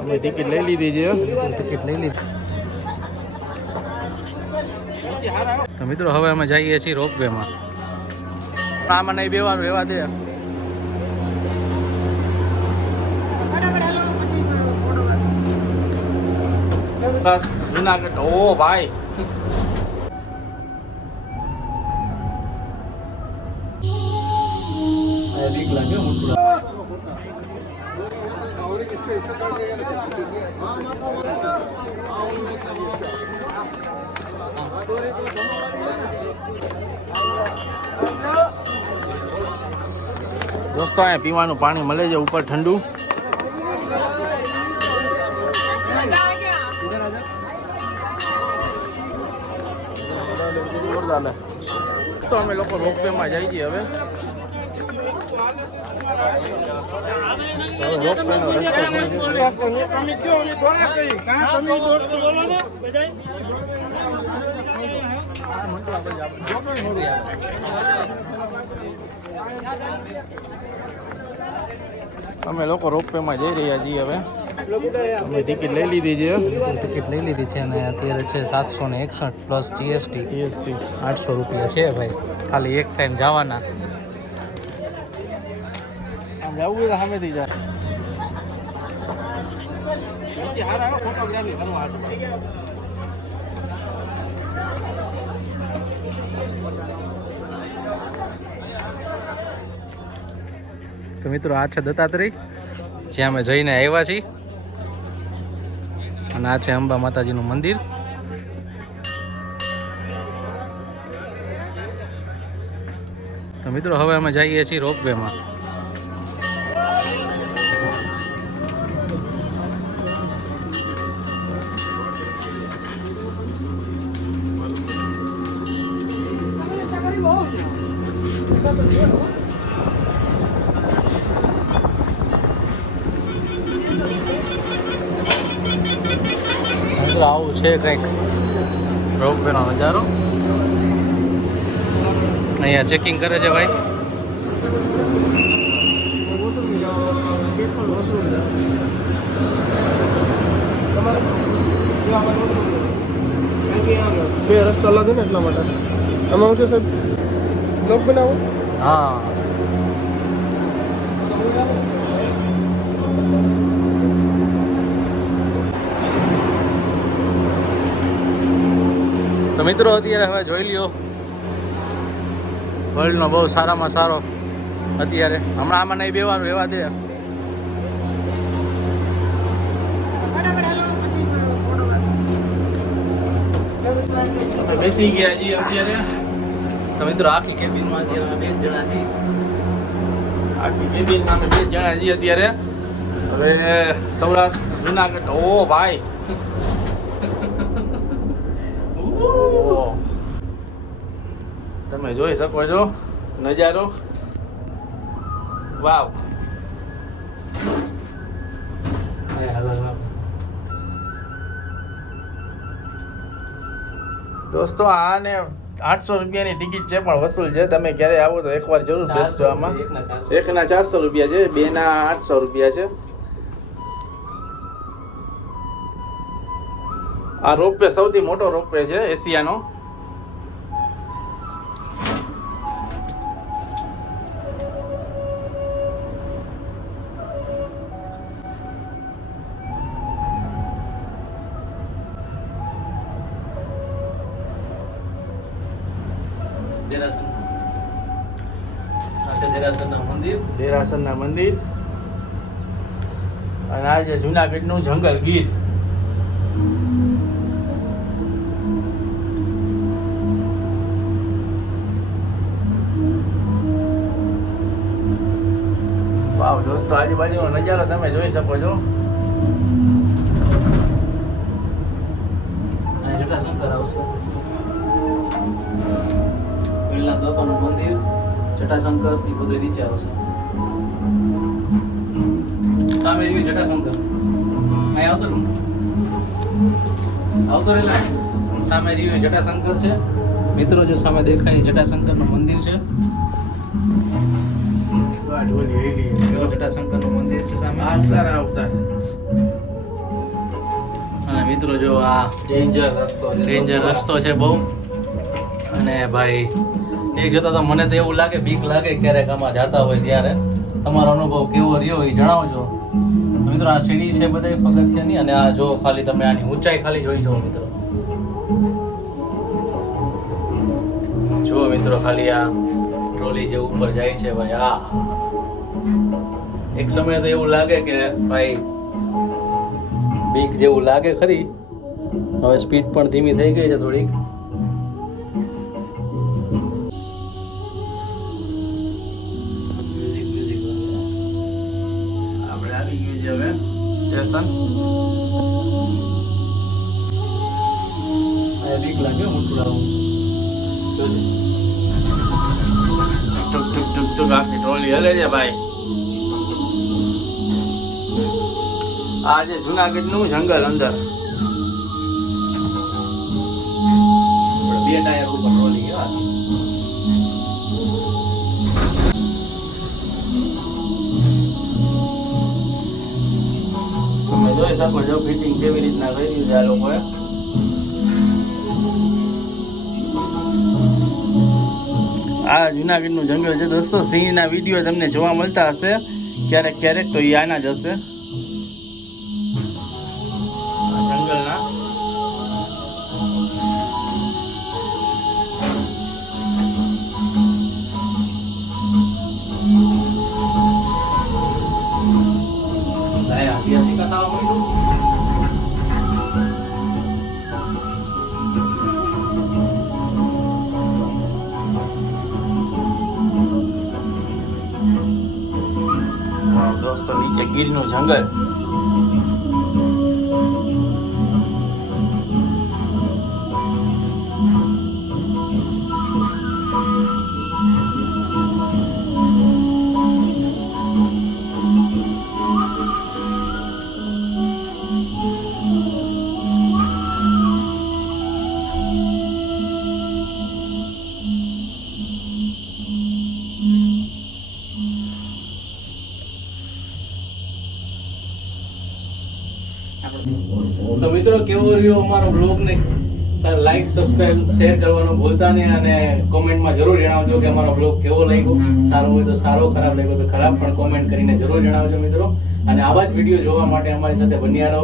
અમે ટિકિટ લઈ લીધી છે, ટિકિટ લઈ લીધી. તો મિત્રો હવે અમે જઈએ છીએ રોપવેમાં. આમાં નહીં બેવાનું, રહેવા દે. જુનાગઢ. ઓ ભાઈ, બીક લાગે. દોસ્તો અહીંયા પીવાનું પાણી મળે છે ઉપર ઠંડુ. તો અમે લોકો રોપવેમાં જઈએ છીએ હવે. રોપવેનો રસ્તો અમે લોકો રોપવેમાં જઈ રહ્યા છીએ હવે. અમે ટિકિટ લઈ લીધી છે, ટિકિટ લઈ લીધી છે અને અત્યારે છે 761 પ્લસ જીએસટી 800 રૂપિયા છે ભાઈ, ખાલી એક ટાઈમ જવાના. આમ જવું હોય તો સામેથી જાય. તો મિત્રો આ છે દત્તાત્રેય, જ્યાં અમે જઈને આવ્યા છીએ, અને આ છે અંબા માતાજીનું મંદિર. તો મિત્રો હવે અમે જઈએ છીએ રોપવેમાં. આવું છે કંઈક રોપવેનો નજારો. અહીંયા ચેકિંગ કરે છે ભાઈ. બે રસ્તા લાગે ને એટલા માટે. આમાં છે સાહેબ બ્લોક બનાવો. હા, તો મિત્રો અત્યારે હવે જોઈ લ્યો વર્લ્ડનો બહુ સારામાં સારો અત્યારે. હમણાં આમાં નહીં બેવાનું, રહેવા દે. બેસી ગયા છીએ અત્યારે. તો મિત્રો આખી કેબિનમાં અત્યારે અમે 2 જણા છીએ. આખી કેબિનમાં અમે 2 જણા છીએ અત્યારે. હવે સૌરાષ્ટ્ર જુનાગઢ. ઓ ભાઈ, તમે જોઈ શકો છો નજારો. વાવ. દોસ્તો આને 800 રૂપિયાની ટિકિટ છે, પણ વસૂલ છે. તમે ક્યારે આવો તો એકવાર જરૂર બેસજો આમાં. એકના 400 રૂપિયા છે, બેના 800 રૂપિયા છે. આ રોપવે સૌથી મોટો રોપવે છે એશિયાનો. દેરાસરના મંદિર અને આ છે જુનાગઢનું જંગલ ગીર. વાવ દોસ્તો, આજુબાજુનો નજારો તમે જોઈ શકો છો. જટાશંકર આવશે, વેલનાથ બાપાનું મંદિર, જટાશંકર, એ બધું નીચે આવશે. સામે રહ્યું જટાશંકર. અહીં આવતો રહેલા સામે રહ્યું જટાશંકર છે. મિત્રો જો સામે દેખાય જટાશંકરનું મંદિર છે. જટાશંકરનું મંદિર અને મિત્રો જો આ ડેન્જર રસ્તો છે બહુ. અને ભાઈ એક જોતા તો મને તો એવું લાગે, બીક લાગે ક્યારેક આમાં જતા હોય ત્યારે. તમારો અનુભવ કેવો રહ્યો એ જણાવજો મિત્રો. આ સીડી છે બધા પગથિયાની, અને આ જો ખાલી તમે આની ઊંચાઈ ખાલી જોઈ જાઓ મિત્રો. જુઓ મિત્રો ખાલી આ ટ્રોલી જે ઉપર જાય છે ભાઈ. આ એક સમય તો એવું લાગે કે ભાઈ બીક જેવું લાગે ખરી. હવે સ્પીડ પણ ધીમી થઈ ગઈ છે થોડીક. આપણે આવી ગયું છે હવે સ્ટેશન. બીક લાગે હું થોડા ટુક ટુક ટુક ટુક આખી ટ્રોલી હલે છે ભાઈ. આ જે જુનાગઢ નું જંગલ અંદર 2 ટાયર ઉપર ટ્રોલી છે. તમે જોઈ શકો છો ફિટિંગ કેવી રીતના કર્યું છે આ લોકોએ. આ જુનાગઢ નું જંગલ છે દોસ્તો. સિંહના વિડીયો તમને જોવા મળતા હશે ક્યારેક ક્યારેક, તો એ આના જ હશે જંગલના. દોસ્તો નીચે ગીરનું જંગલ. તો મિત્રો કેવો રહ્યો અમારો બ્લોગ ને લાઈક સબસ્ક્રાઇબ શેર કરવાનું ભૂલતા નહીં, અને કોમેન્ટમાં જરૂર જણાવજો કે અમારો બ્લોગ કેવો લાગ્યો. સારો હોય તો સારો, ખરાબ લાગ્યો તો ખરાબ, પણ કોમેન્ટ કરીને જરૂર જણાવજો મિત્રો. અને આવા જ વિડીયો જોવા માટે અમારી સાથે બન્યા રહો.